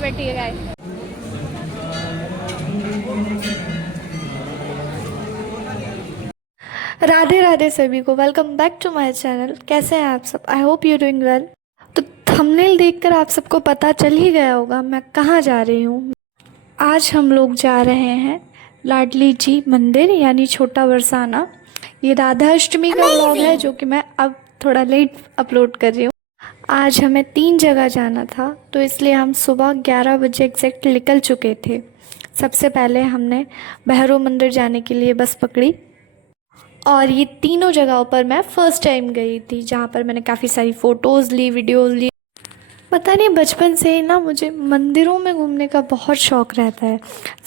बैठिएगा। राधे राधे सभी को, welcome back to my channel. कैसे हैं आप सब? I hope you doing well. तो थंबनेल देखकर आप सबको पता चल ही गया होगा मैं कहाँ जा रही हूँ। आज हम लोग जा रहे हैं लाडली जी मंदिर यानी छोटा बरसाना। ये राधा अष्टमी का व्लॉग है जो कि मैं अब थोड़ा लेट अपलोड कर रही हूँ। आज हमें 3 जगह जाना था तो इसलिए हम सुबह 11 बजे एग्जैक्ट निकल चुके थे। सबसे पहले हमने भैरव मंदिर जाने के लिए बस पकड़ी और ये तीनों जगहों पर मैं फ़र्स्ट टाइम गई थी, जहाँ पर मैंने काफ़ी सारी फ़ोटोज़ ली, वीडियोज़ ली। पता नहीं बचपन से ही ना मुझे मंदिरों में घूमने का बहुत शौक़ रहता है।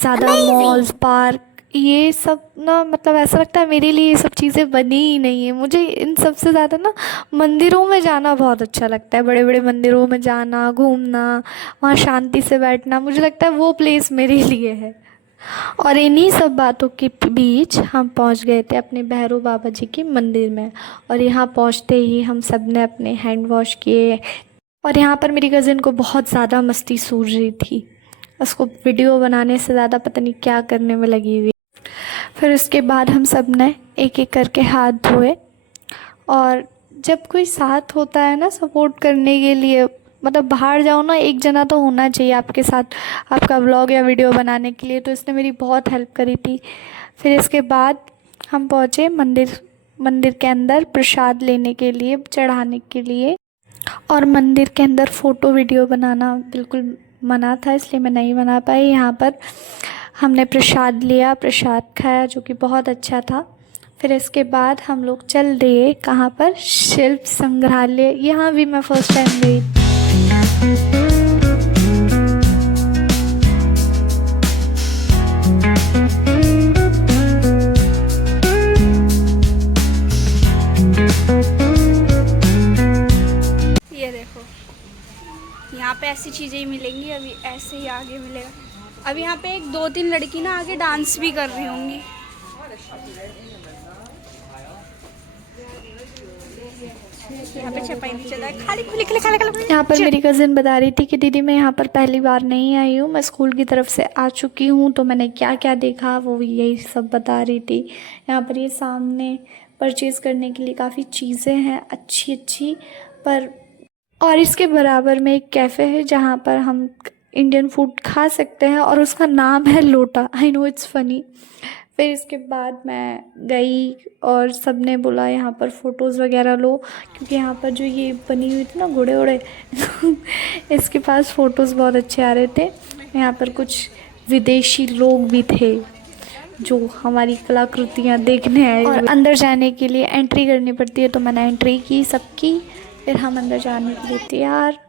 ज़्यादा मॉल्स, पार्क ये सब ना, मतलब ऐसा लगता है मेरे लिए ये सब चीज़ें बनी ही नहीं है। मुझे इन सब से ज़्यादा ना मंदिरों में जाना बहुत अच्छा लगता है। बड़े बड़े मंदिरों में जाना, घूमना, वहाँ शांति से बैठना, मुझे लगता है वो प्लेस मेरे लिए है। और इन्हीं सब बातों के बीच हम पहुंच गए थे अपने भैरव बाबा जी के मंदिर में। और यहाँ पहुंचते ही हम सब ने अपने हैंड वॉश किए। और यहाँ पर मेरी कज़िन को बहुत ज़्यादा मस्ती सूझ रही थी, उसको वीडियो बनाने से ज़्यादा पता नहीं क्या करने में लगी हुई। फिर उसके बाद हम सब ने एक एक करके हाथ धोए। और जब कोई साथ होता है ना सपोर्ट करने के लिए, मतलब बाहर जाओ ना, एक जना तो होना चाहिए आपके साथ आपका व्लॉग या वीडियो बनाने के लिए, तो इसने मेरी बहुत हेल्प करी थी। फिर इसके बाद हम पहुँचे मंदिर के अंदर प्रसाद लेने के लिए, चढ़ाने के लिए। और मंदिर के अंदर फ़ोटो वीडियो बनाना बिल्कुल मना था, इसलिए मैं नहीं बना पाई। यहाँ पर हमने प्रसाद लिया, प्रसाद खाया जो कि बहुत अच्छा था। फिर इसके बाद हम लोग चल दिए कहाँ पर, शिल्प संग्रहालय। यहाँ भी मैं फ़र्स्ट टाइम गई। ये देखो, यहाँ पे ऐसी चीज़ें ही मिलेंगी, अभी ऐसे ही आगे मिलेगा। अभी यहाँ पे 1-2-3 लड़की ना आगे डांस भी कर रही होंगी। यहाँ पे छपाई नहीं चला है, खाली खुली खाली। यहाँ पर मेरी कज़िन बता रही थी कि दीदी मैं यहाँ पर पहली बार नहीं आई हूँ, मैं स्कूल की तरफ से आ चुकी हूँ, तो मैंने क्या क्या देखा वो भी यही सब बता रही थी। यहाँ पर ये सामने परचेज़ करने के लिए काफ़ी चीज़ें हैं अच्छी अच्छी पर। और इसके बराबर में एक कैफ़े है जहाँ पर हम इंडियन फूड खा सकते हैं और उसका नाम है लोटा। I know it's funny. फिर इसके बाद मैं गई और सब ने बोला यहाँ पर फ़ोटोज़ वगैरह लो, क्योंकि यहाँ पर जो ये बनी हुई थी ना घोड़े वोड़े इसके पास फ़ोटोज़ बहुत अच्छे आ रहे थे। यहाँ पर कुछ विदेशी लोग भी थे जो हमारी कलाकृतियाँ देखने आए। और अंदर जाने के लिए एंट्री करनी पड़ती है, तो मैंने एंट्री की सबकी। फिर हम अंदर जाने के लिए तैयार।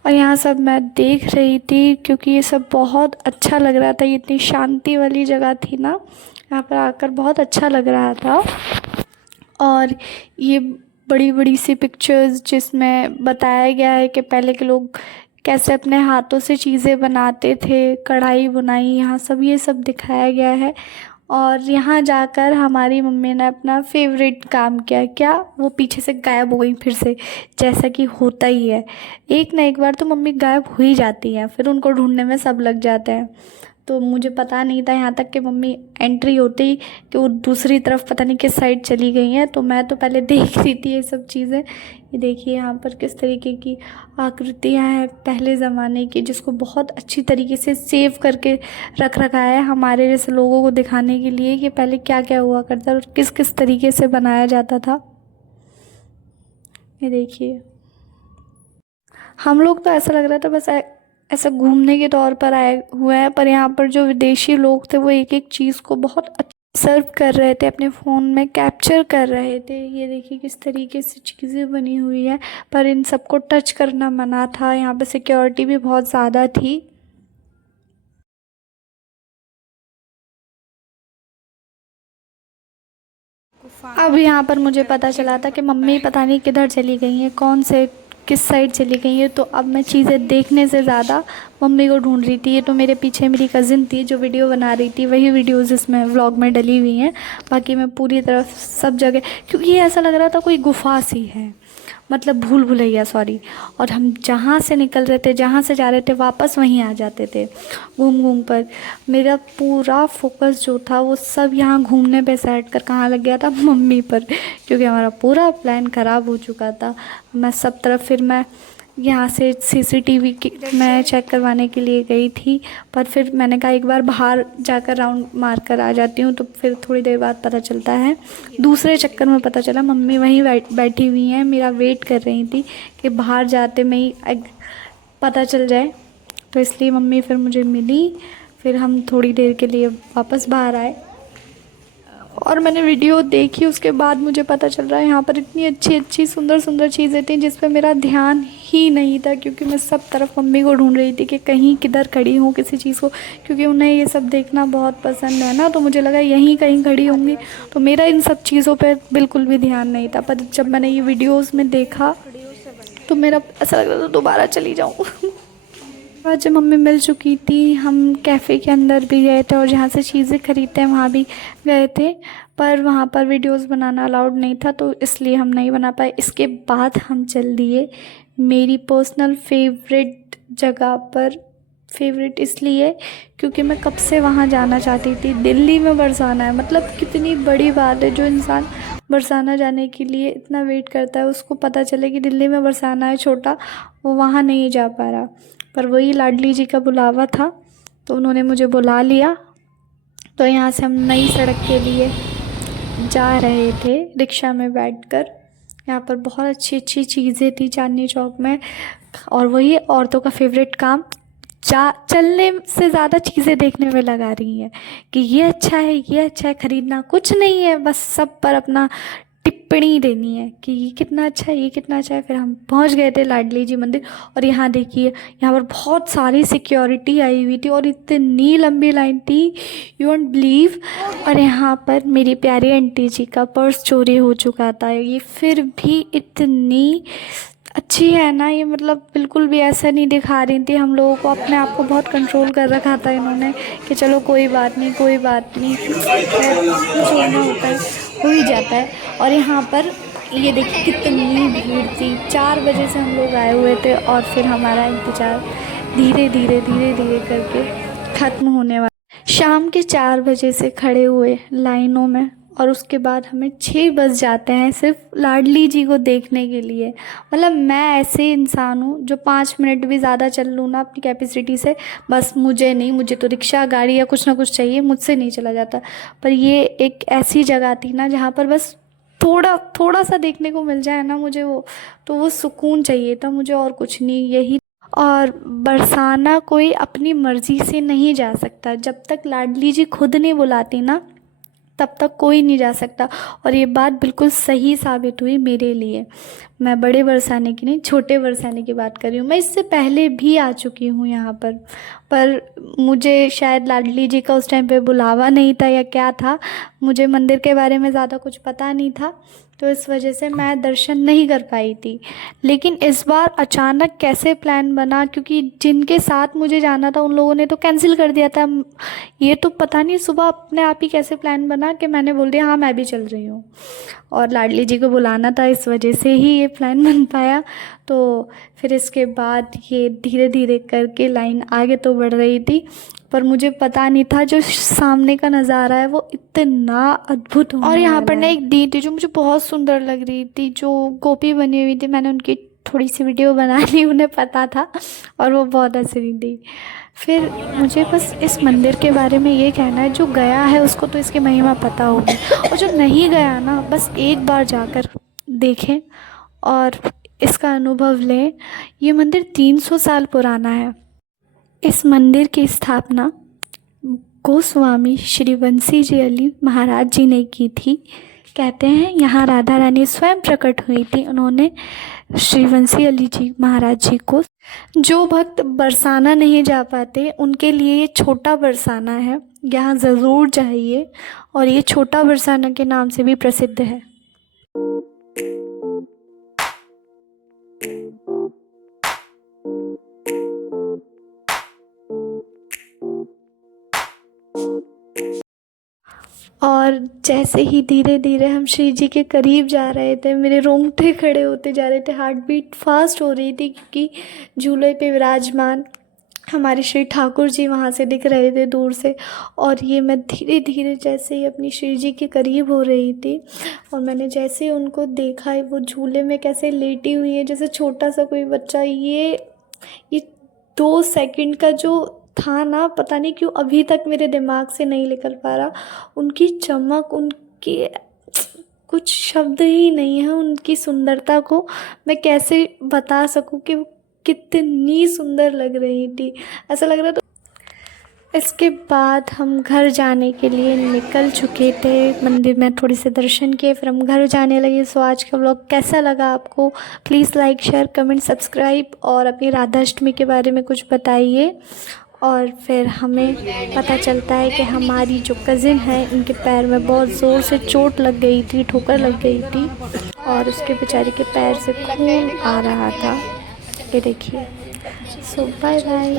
और यहाँ सब मैं देख रही थी क्योंकि ये सब बहुत अच्छा लग रहा था। ये इतनी शांति वाली जगह थी ना, यहाँ पर आकर बहुत अच्छा लग रहा था। और ये बड़ी बड़ी सी पिक्चर्स जिसमें बताया गया है कि पहले के लोग कैसे अपने हाथों से चीज़ें बनाते थे, कढ़ाई बुनाई, यहाँ सब ये सब दिखाया गया है। और यहाँ जाकर हमारी मम्मी ने अपना फेवरेट काम किया। क्या? वो पीछे से गायब हो गई फिर से, जैसा कि होता ही है। एक ना एक बार तो मम्मी गायब हो ही जाती हैं, फिर उनको ढूंढने में सब लग जाते हैं। तो मुझे पता नहीं था यहाँ तक कि मम्मी एंट्री होते ही कि वो दूसरी तरफ पता नहीं किस साइड चली गई हैं। तो मैं तो पहले देख रही थी ये सब चीज़ें। ये देखिए यहाँ पर किस तरीके की आकृतियाँ हैं पहले ज़माने की, जिसको बहुत अच्छी तरीके से सेव करके रख रखा है हमारे जैसे लोगों को दिखाने के लिए कि पहले क्या क्या हुआ करता और किस किस तरीके से बनाया जाता था। ये देखिए, हम लोग तो ऐसा लग रहा था बस ऐसा घूमने के तौर पर आए हुए हैं, पर यहाँ पर जो विदेशी लोग थे वो एक एक चीज़ को बहुत सर्व कर रहे थे, अपने फ़ोन में कैप्चर कर रहे थे। ये देखिए किस तरीके से चीज़ें बनी हुई है, पर इन सबको टच करना मना था। यहाँ पे सिक्योरिटी भी बहुत ज़्यादा थी। अब यहाँ पर मुझे पता चला था कि मम्मी पता नहीं किधर चली गई हैं, किस साइड चली गई है। तो अब मैं चीज़ें देखने से ज़्यादा मम्मी को ढूंढ रही थी। ये तो मेरे पीछे मेरी कज़िन थी जो वीडियो बना रही थी, वही वीडियोज़ इसमें व्लॉग में डली हुई हैं। बाकी मैं पूरी तरफ सब जगह, क्योंकि ये ऐसा लग रहा था कोई गुफा सी है, मतलब भूल भुलैया, सॉरी। और हम जहाँ से निकल रहे थे, जहाँ से जा रहे थे, वापस वहीं आ जाते थे घूम घूम कर। मेरा पूरा फोकस जो था वो सब यहाँ घूमने पे सेट कर कहाँ लग गया था, मम्मी पर, क्योंकि हमारा पूरा प्लान ख़राब हो चुका था। मैं सब तरफ, फिर मैं यहाँ से सीसीटीवी की मैं चेक करवाने के लिए गई थी, पर फिर मैंने कहा एक बार बाहर जाकर राउंड मार कर आ जाती हूँ। तो फिर थोड़ी देर बाद पता चलता है, दूसरे चक्कर में पता चला मम्मी वहीं बैठी हुई हैं, मेरा वेट कर रही थी कि बाहर जाते में ही पता चल जाए। तो इसलिए मम्मी फिर मुझे मिली, फिर हम थोड़ी देर के लिए वापस बाहर आए और मैंने वीडियो देखी। उसके बाद मुझे पता चल रहा है यहाँ पर इतनी अच्छी अच्छी सुंदर सुंदर चीज़ें थी जिस पे मेरा ध्यान ही नहीं था, क्योंकि मैं सब तरफ मम्मी को ढूंढ रही थी कि कहीं किधर खड़ी हूँ किसी चीज़ को, क्योंकि उन्हें ये सब देखना बहुत पसंद है ना। तो मुझे लगा यहीं कहीं खड़ी होंगी, तो मेरा इन सब चीज़ों पर बिल्कुल भी ध्यान नहीं था। पर जब मैंने ये वीडियोज़ में देखा तो मेरा ऐसा लग रहा था दोबारा चली जाऊँ। बाद जब मम्मी मिल चुकी थी, हम कैफ़े के अंदर भी गए थे और जहाँ से चीज़ें खरीदते हैं वहाँ भी गए थे, पर वहाँ पर वीडियोस बनाना अलाउड नहीं था, तो इसलिए हम नहीं बना पाए। इसके बाद हम चल दिए मेरी पर्सनल फेवरेट जगह पर। फेवरेट इसलिए क्योंकि मैं कब से वहाँ जाना चाहती थी। दिल्ली में बरसाना है, मतलब कितनी बड़ी बात है। जो इंसान बरसाना जाने के लिए इतना वेट करता है, उसको पता चले कि दिल्ली में बरसाना है छोटा, वो वहाँ नहीं जा पा रहा। पर वही लाडली जी का बुलावा था, तो उन्होंने मुझे बुला लिया। तो यहाँ से हम नई सड़क के लिए जा रहे थे रिक्शा में बैठकर। यहाँ पर बहुत अच्छी अच्छी चीज़ें थी चांदनी चौक में, और वही औरतों का फेवरेट काम, चलने से ज़्यादा चीज़ें देखने में लगा रही हैं कि ये अच्छा है, ये अच्छा है। ख़रीदना कुछ नहीं है, बस सब पर अपना टिप्पणी देनी है कि ये कितना अच्छा है, ये कितना अच्छा है। फिर हम पहुंच गए थे लाडली जी मंदिर, और यहाँ देखिए यहाँ पर बहुत सारी सिक्योरिटी आई हुई थी और इतनी लंबी लाइन थी, यू वोंट बिलीव। और यहाँ पर मेरी प्यारी आंटी जी का पर्स चोरी हो चुका था, ये फिर भी इतनी अच्छी है ना ये, मतलब बिल्कुल भी ऐसा नहीं दिखा रही थी हम लोगों को। अपने आप को बहुत कंट्रोल कर रखा था इन्होंने कि चलो कोई बात नहीं, कोई बात नहीं, जो होना होता है हो ही जाता है। और यहाँ पर ये देखिए कितनी भीड़ थी। 4 बजे से हम लोग आए हुए थे और फिर हमारा इंतज़ार धीरे धीरे धीरे धीरे करके ख़त्म होने वाला। शाम के 4 बजे से खड़े हुए लाइनों में, और उसके बाद हमें 6 बज जाते हैं सिर्फ लाडली जी को देखने के लिए। मतलब मैं ऐसे इंसान हूँ जो 5 मिनट भी ज़्यादा चल लूँ ना अपनी कैपेसिटी से, बस मुझे नहीं, मुझे तो रिक्शा गाड़ी या कुछ ना कुछ चाहिए, मुझसे नहीं चला जाता। पर ये एक ऐसी जगह थी ना जहाँ पर बस थोड़ा थोड़ा सा देखने को मिल जाए ना मुझे, वो तो वो सुकून चाहिए था मुझे, और कुछ नहीं। यही। और बरसाना कोई अपनी मर्ज़ी से नहीं जा सकता, जब तक लाडली जी खुद नहीं बुलाती ना तब तक कोई नहीं जा सकता। और ये बात बिल्कुल सही साबित हुई मेरे लिए। मैं बड़े बरसाने की नहीं, छोटे बरसाने की बात कर रही हूँ। मैं इससे पहले भी आ चुकी हूँ यहाँ पर मुझे शायद लाडली जी का उस टाइम पे बुलावा नहीं था या क्या था, मुझे मंदिर के बारे में ज़्यादा कुछ पता नहीं था, तो इस वजह से मैं दर्शन नहीं कर पाई थी। लेकिन इस बार अचानक कैसे प्लान बना, क्योंकि जिनके साथ मुझे जाना था उन लोगों ने तो कैंसिल कर दिया था। ये तो पता नहीं सुबह अपने आप ही कैसे प्लान बना कि मैंने बोल दिया हाँ मैं भी चल रही हूँ, और लाडली जी को बुलाना था, इस वजह से ही ये प्लान बन पाया। तो फिर इसके बाद ये धीरे धीरे करके लाइन आगे तो बढ़ रही थी, पर मुझे पता नहीं था जो सामने का नज़ारा है वो इतना अद्भुत होने वाला है। और यहाँ पर ना एक दी थी जो मुझे बहुत सुंदर लग रही थी, जो गोपी बनी हुई थी। मैंने उनकी थोड़ी सी वीडियो बना ली, उन्हें पता था, और वो बहुत हंस रही थी। फिर मुझे बस इस मंदिर के बारे में ये कहना है, जो गया है उसको तो इसकी महिमा पता होगी, और जो नहीं गया ना बस एक बार जाकर देखें और इसका अनुभव लें। ये मंदिर 300 साल पुराना है। इस मंदिर की स्थापना गोस्वामी श्री बंसी जी अली महाराज जी ने की थी। कहते हैं यहाँ राधा रानी स्वयं प्रकट हुई थी। उन्होंने श्री बंसी अली जी महाराज जी को, जो भक्त बरसाना नहीं जा पाते उनके लिए ये छोटा बरसाना है, यहाँ ज़रूर जाइए, और ये छोटा बरसाना के नाम से भी प्रसिद्ध है। और जैसे ही धीरे धीरे हम श्री जी के करीब जा रहे थे, मेरे रोंगटे खड़े होते जा रहे थे, हार्ट बीट फास्ट हो रही थी, क्योंकि झूले पे विराजमान हमारे श्री ठाकुर जी वहाँ से दिख रहे थे दूर से। और ये मैं धीरे धीरे जैसे ही अपनी श्री जी के करीब हो रही थी, और मैंने जैसे ही उनको देखा, वो झूले में कैसे लेटी हुई है जैसे छोटा सा कोई बच्चा। ये 2 सेकंड का जो था ना, पता नहीं क्यों अभी तक मेरे दिमाग से नहीं निकल पा रहा। उनकी चमक, उनकी कुछ शब्द ही नहीं है उनकी सुंदरता को मैं कैसे बता सकूं कि वो कितनी सुंदर लग रही थी, ऐसा लग रहा था। इसके बाद हम घर जाने के लिए निकल चुके थे, मंदिर में थोड़ी से दर्शन किए, फिर हम घर जाने लगे। सो आज का व्लॉग कैसा लगा आपको, please like share comment subscribe, और अपनी राधाष्टमी के बारे में कुछ बताइए। और फिर हमें पता चलता है कि हमारी जो कज़िन है, उनके पैर में बहुत ज़ोर से चोट लग गई थी, ठोकर लग गई थी, और उसके बेचारी के पैर से खून आ रहा था। ये देखिए। सो बाय बाय।